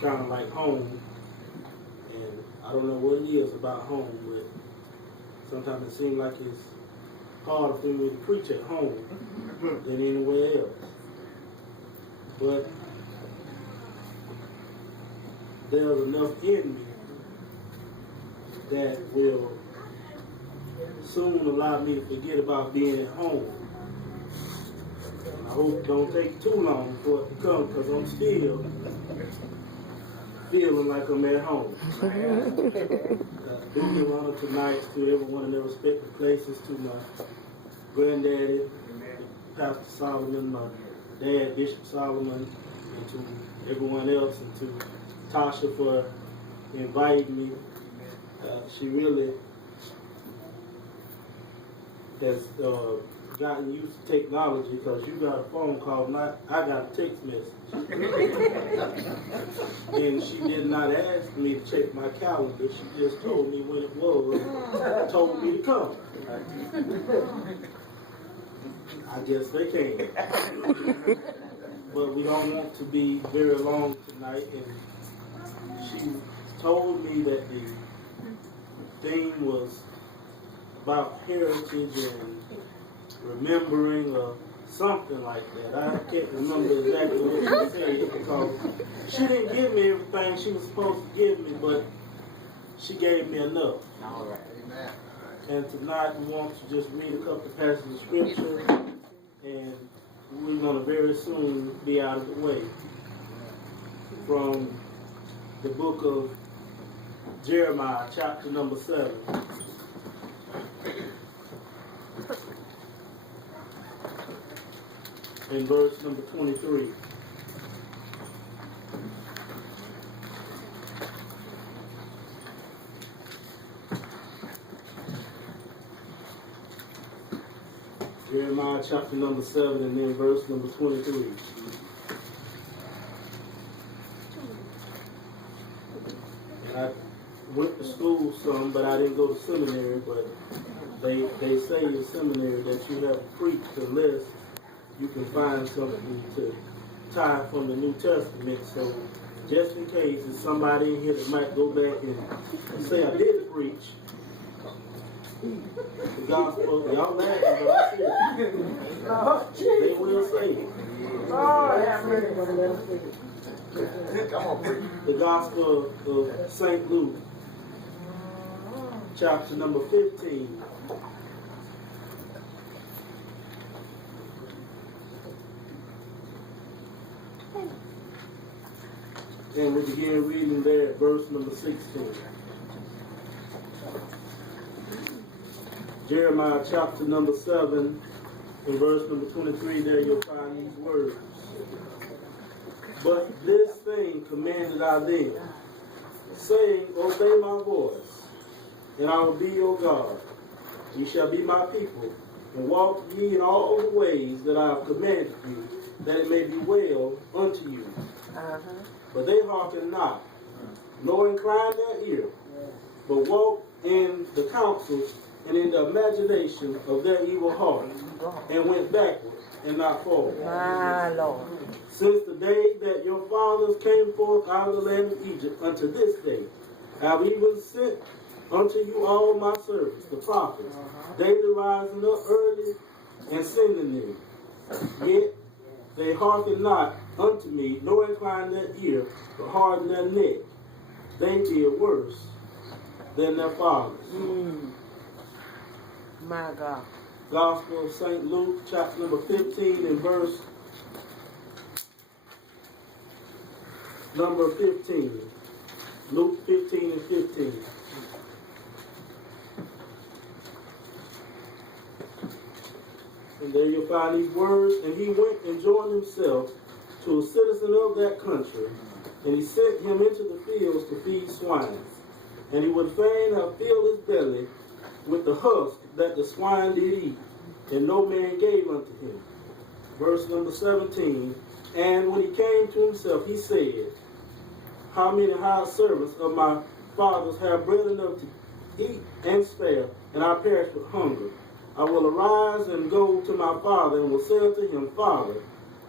kind of like home. And I don't know what it is about home, but sometimes it seems like it's harder for me to preach at home than anywhere else. But there's enough in me that will soon allow me to forget about being at home. I hope it don't take too long before it comes, because I'm still feeling like I'm at home. Do give honor tonight to everyone in their respective places, to my granddaddy, Pastor Solomon, my dad, Bishop Solomon, and to everyone else, and to Tasha for inviting me. She really has gotten used to technology, because you got a phone call, not I got a text message. And she did not ask me to check my calendar. She just told me when it was and told me to come. I guess they came. But we don't want to be very long tonight. And she told me that the theme was about heritage and remembering or something like that. I can't remember exactly what she said, because she didn't give me everything she was supposed to give me, but she gave me enough. All right. Amen. And tonight we want to just read a couple of passages of scripture, and we're going to very soon be out of the way. From the book of Jeremiah, chapter number 7. In verse number 23. Jeremiah chapter number 7 and then verse number 23. And I went to school some, but I didn't go to seminary, but they say in seminary that you have to preach unless you can find something to tie from the New Testament. So just in case there's somebody in here that might go back and say I did preach the gospel, y'all laughing, but I said they will say it. The gospel of St. Luke, chapter number 15. And we begin reading there at verse number 16. Jeremiah chapter number 7 and verse number 23, there you'll find these words. But this thing commanded I them, saying, Obey my voice, and I will be your God. Ye shall be my people, and walk ye in all the ways that I have commanded you, that it may be well unto you. But they hearken not, nor incline their ear, but walk in the counsels and in the imagination of their evil heart, and went backward and not forward. My Lord. Since the day that your fathers came forth out of the land of Egypt unto this day, I have even sent unto you all my servants, the prophets, daily rising up early and sending them. Yet they hearken not unto me, nor incline their ear, but harden their neck. They did worse than their fathers. My God. Gospel of St. Luke, chapter number 15 and verse number 15. Luke 15 and 15. And there you'll find these words. And he went and joined himself to a citizen of that country, and he sent him into the fields to feed swine. And he would fain have filled his belly with the husk that the swine did eat, and no man gave unto him. Verse number 17. And when he came to himself, he said, How many hired servants of my fathers have bread enough to eat and spare, and I perish with hunger? I will arise and go to my father, and will say unto him, Father,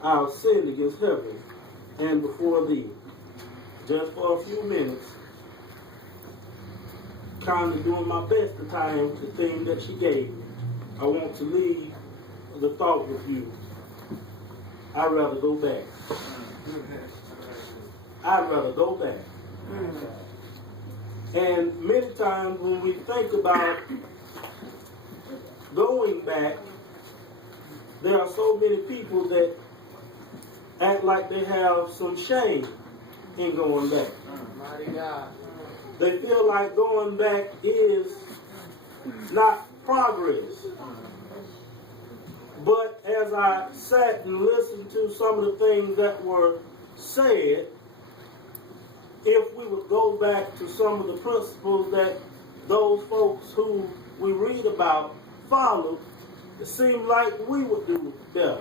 I have sinned against heaven and before thee, just for a few minutes, kind of doing my best to tie in with the theme that she gave me. I want to leave the thought with you. I'd rather go back. I'd rather go back. And many times when we think about going back, there are so many people that act like they have some shame in going back. Mighty God. They feel like going back is not progress. But as I sat and listened to some of the things that were said, if we would go back to some of the principles that those folks who we read about followed, it seemed like we would do better.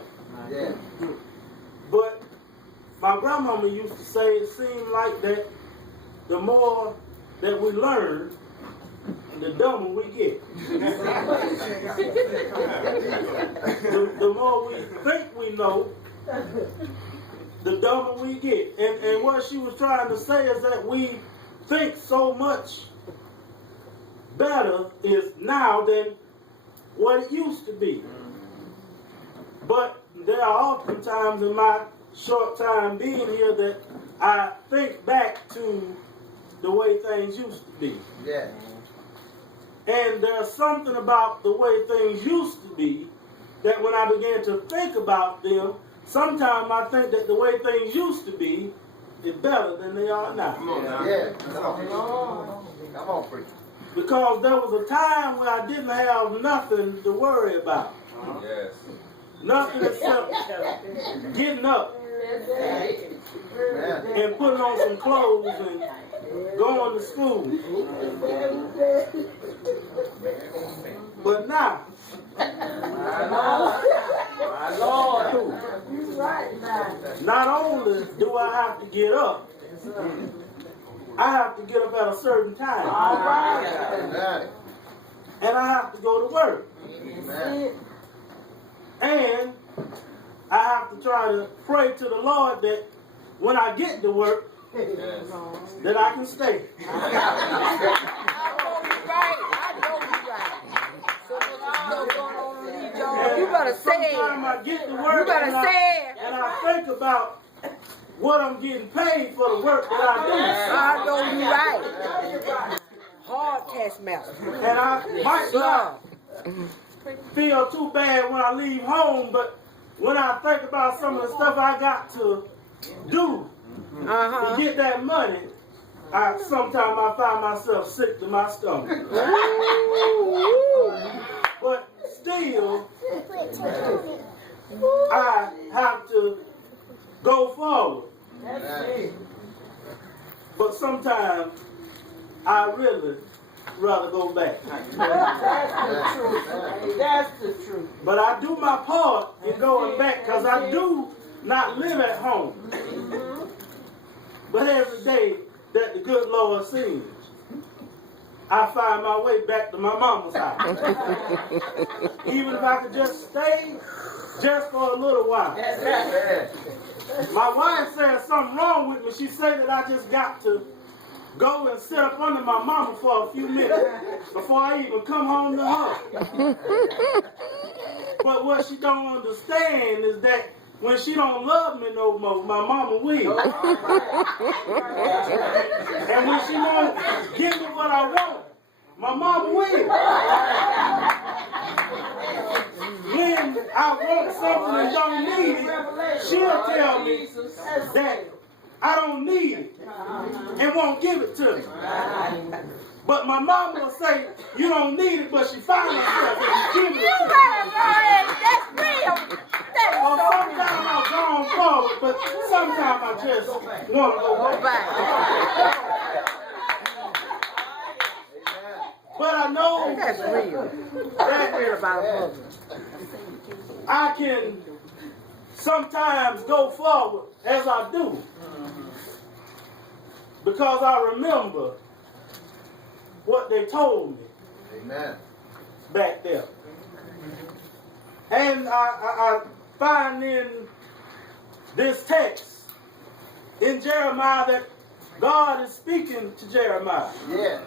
Yeah. But my grandmama used to say it seemed like that the more that we learn, the dumber we get. the more we think we know, the dumber we get. And what she was trying to say is that we think so much better is now than what it used to be. But there are often times in my short time being here that I think back to the way things used to be. Yeah. And there's something about the way things used to be that when I began to think about them, sometimes I think that the way things used to be is better than they are now. Come on now. Yeah. Come on. Come on, preacher. Because there was a time where I didn't have nothing to worry about. Yes. Nothing except getting up and putting on some clothes and going to school. But now, My Lord. not only do I have to get up, I have to get up at a certain time. All right. And I have to go to work. Amen. And I have to try to pray to the Lord that when I get to work, that I can stay. You better say it. Sometimes I get to work You better say it. and I think about what I'm getting paid for the work that I I know you right. Hard taskmaster. do. And I might not feel too bad when I leave home, but when I think about some of the stuff I got to do to get that money, sometimes I find myself sick to my stomach. But still, I have to go forward. But sometimes I really rather go back. That's the truth. But I do my part in going back because I do not live at home. But every day that the good Lord sings, I find my way back to my mama's house. Even if I could just stay just for a little while. My wife said something wrong with me. She said that I just got to go and sit up under my mama for a few minutes before I even come home to her. But what she don't understand is that when she don't love me no more, my mama will. And when she won't give me what I want, my mama will. When I want something and don't need it, she'll tell me that I don't need it and won't give it to me. But my mama will say, you don't need it, but she finds herself and gives it to me. That's real. Or sometimes I'll go on forward, but sometimes I just want to go back. But I know That's real. that Real about a mother. I can sometimes go forward as I do. Because I remember what they told me back there. And I find in this text in Jeremiah that God is speaking to Jeremiah. Yeah.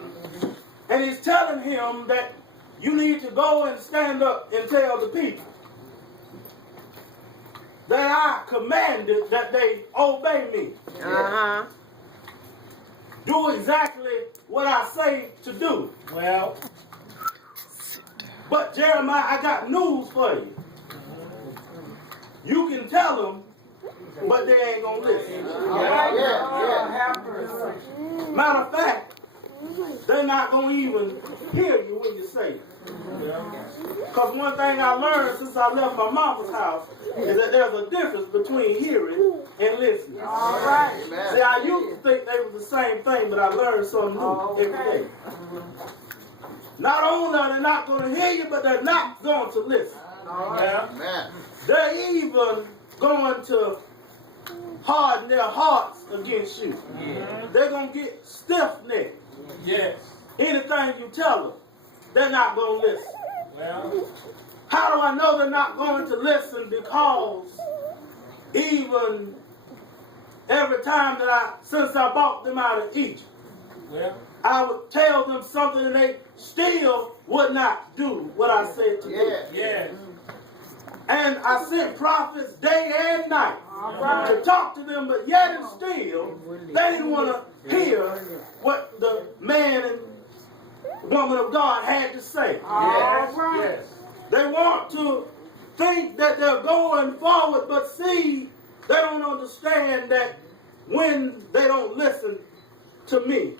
And he's telling him that you need to go and stand up and tell the people that I commanded that they obey me. Uh-huh. Do exactly what I say to do. Well, But Jeremiah, I got news for you. You can tell them, but they ain't gonna listen. Matter of fact, they're not gonna even hear you when you say it. Because one thing I learned since I left my mama's house is that there's a difference between hearing and listening. See, I used to think they were the same thing, but I learned something new every day. Not only are they not going to hear you, but they're not going to listen. They're even going to harden their hearts against you. They're going to get stiff-necked. yes. Anything you tell them, they're not going to listen. Well, How do I know they're not going to listen? Because even every time since I brought them out of Egypt, well, I would tell them something and they still would not do what I said to do. yes. And I sent prophets day and night to talk to them, but yet and still, they didn't want to hear what the man and woman of God had to say. Yes. They want to think that they're going forward, but see, they don't understand that when they don't listen to me,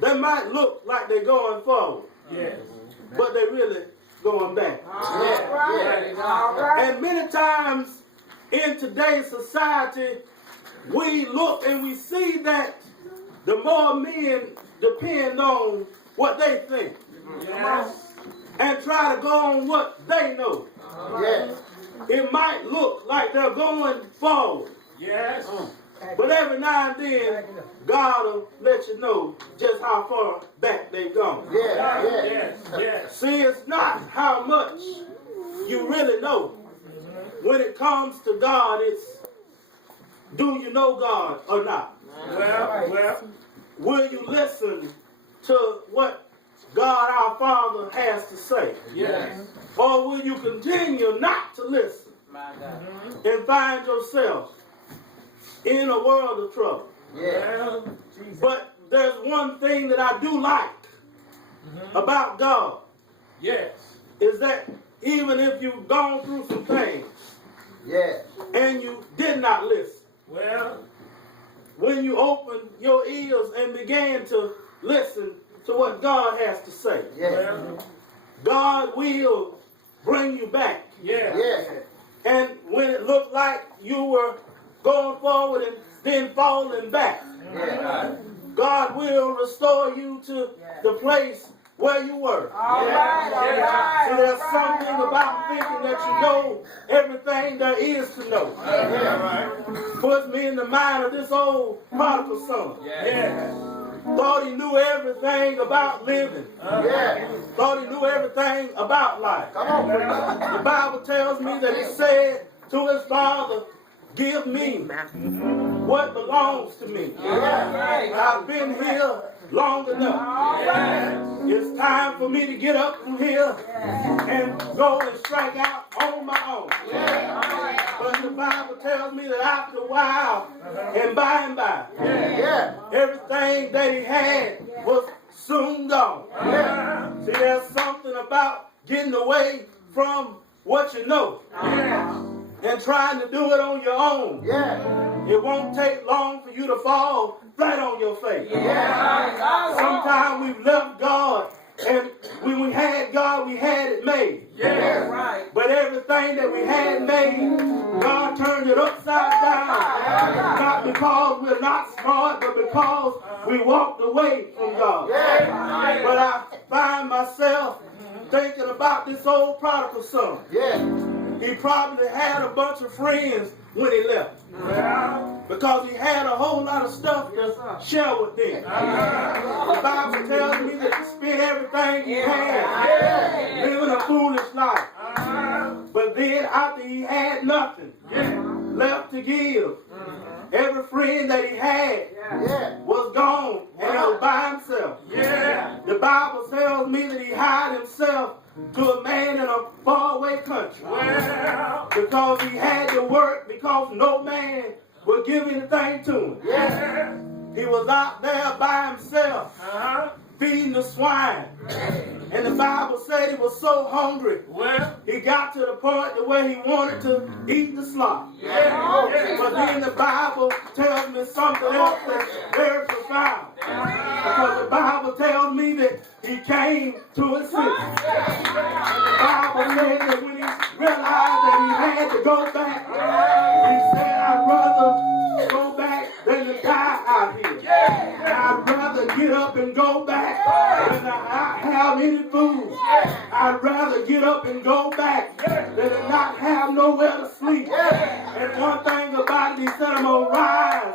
they might look like they're going forward, Yes. but they're really going back. And many times in today's society, we look and we see that the more men depend on what they think Yes. and try to go on what they know, it might look like they're going forward. Yes. But every now and then, God will let you know just how far back they've gone. Yes. Yes. See, it's not how much you really know. When it comes to God, it's do you know God or not? Well. Will you listen to what God our Father has to say? Yes. Or will you continue not to listen and find yourself in a world of trouble? Well. But there's one thing that I do like about God, Yes. is that even if you've gone through some things and you did not listen, Well. when you open your ears and began to listen to what God has to say, Well. God will bring you back. Yes. And when it looked like you were going forward and then falling back, God will restore you to the place where you were. See, there's something about thinking that you know everything there is to know. Puts me in the mind of this old prodigal son. Yes. Thought he knew everything about living. Thought he knew everything about life. The Bible tells me that he said to his father, give me what belongs to me. I've been here long enough. It's time for me to get up from here and go and strike out on my own. But the Bible tells me that after a while and by, everything that he had was soon gone. See, there's something about getting away from what you know and trying to do it on your own. It won't take long for you to fall flat on your face. Sometimes we've left God, and when we had God, we had it made. But everything that we had made, God turned it upside down. Not because we're not smart, but because we walked away from God. But I find myself thinking about this old prodigal son. He probably had a bunch of friends when he left. Because he had a whole lot of stuff to share with them. The Bible tells me that he spent everything he had living a foolish life. But then after he had nothing left to give, Every friend that he had was gone, and he was by himself. Yeah. The Bible tells me that he hired himself to a man in a faraway country. Well. Because he had to work, because no man would give anything to him. Yeah. He was out there by himself, feeding the swine. And the Bible said he was so hungry, Well. he got to the point to where he wanted to eat the slop. Yeah. But then the Bible tells me something else that's very profound. Because the Bible tells me that he came to his senses. And the Bible said that when he realized that he had to go back, he said, I'd rather go back than to die out here. And I'd rather get up and go back than to not have any food. I'd rather get up and go back than to not have nowhere to sleep. And one thing about it, he said, I'm going to rise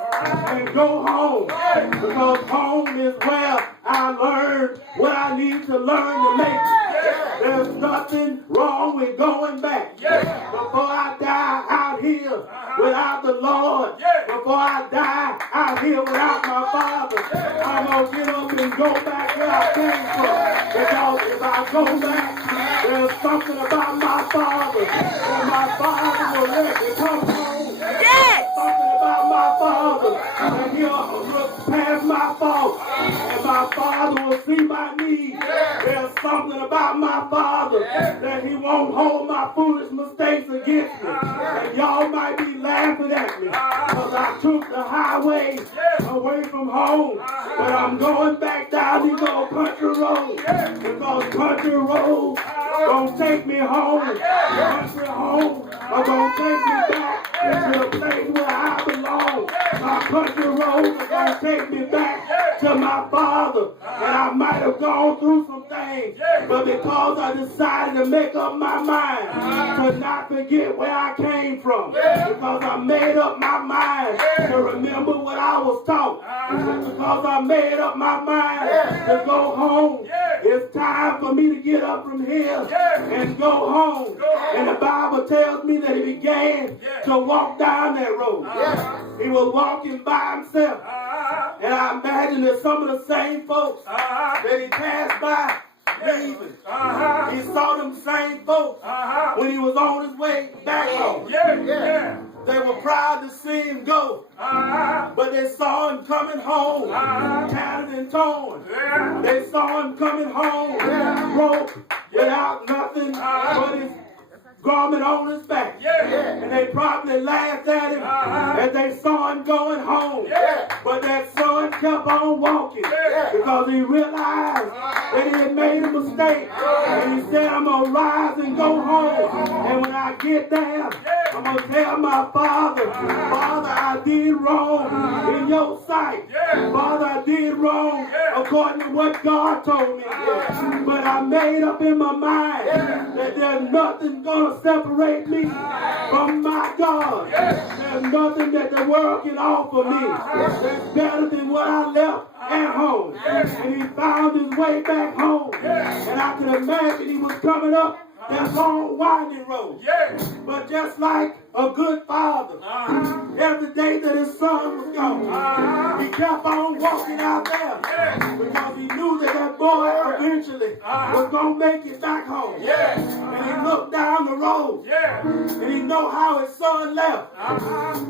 and go home. Because home is where I learned what I need to learn to make it. There's nothing wrong with going back. Before I die out here without the Lord, before I die out here without my Father, I'm going to get up and go back where I came from. Because if I go back, there's something about my Father, and my Father will let me come home. Yes. Something about my Father, and he'll look past my faults, and my Father will see my need. There's something about my Father that he won't hold my foolish mistakes against me. And y'all might be laughing at me because I took the highway away from home, but I'm going back down these old country roads because country roads gonna take me home. Country home are gonna take me back to the place where I belong. My country roads are gonna take me back to my Father. And I might have gone through some things, but because I decided to make up my mind to not forget where I came from, because I made up my mind to remember what I was taught, because I made up my mind to go home, it's time for me to get up from here and go home. And the Bible tells me that he began to walk down that road. He was walking by himself. And I imagine that some of the same folks that he passed by leaving, he saw them same folks when he was on his way back home. They were proud to see him go, but they saw him coming home, tattered and torn. They saw him coming home, broke, without nothing but his garment on his back. And they probably laughed at him as they saw him going home. But that son kept on walking because he realized that he had made a mistake. And he said, I'm going to rise and go home. And when I get there, I'm going to tell my Father, Father, I did wrong in your sight. Father, I did wrong according to what God told me. But I made up in my mind that there's nothing going to separate me from my God. There's nothing that the world can offer me that's better than what I left at home. And he found his way back home. And I can imagine he was coming up that long winding road. But just like a good father, every day that his son was gone, he kept on walking out there because he knew that that boy eventually was going to make it back home. And he looked down the road and he know how his son left.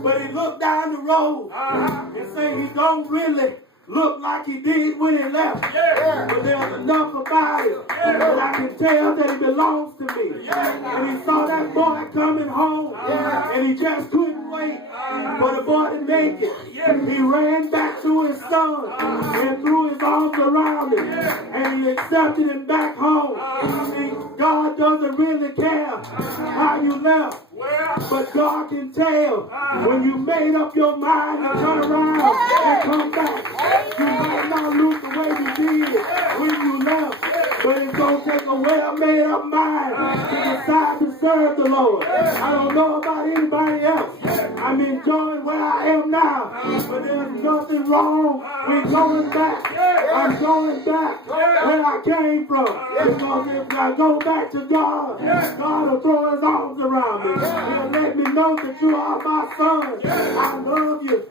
But he looked down the road and said he don't really look like he did when he left. But there's enough about it that I can tell that he belongs to me. And he saw that boy coming home and he just couldn't wait for the boy to make it. He ran back to his son and threw his arms around him and he accepted him back home. See, God doesn't really care how you left, but God can tell when you made up your mind to turn around and come back. You might not look the way you did when you left, but it's going to take a well-made up mind to decide to serve the Lord. I don't know about anybody else. I'm enjoying where I am now, but there's nothing wrong with going back. I'm going back where I came from, because if I go back to God, God will throw his arms around me. He'll let me know that you are my son. I love you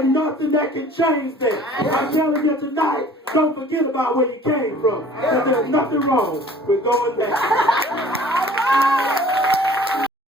there's nothing that can change that. I'm telling you tonight, don't forget about where you came from. Because there's nothing wrong with going back.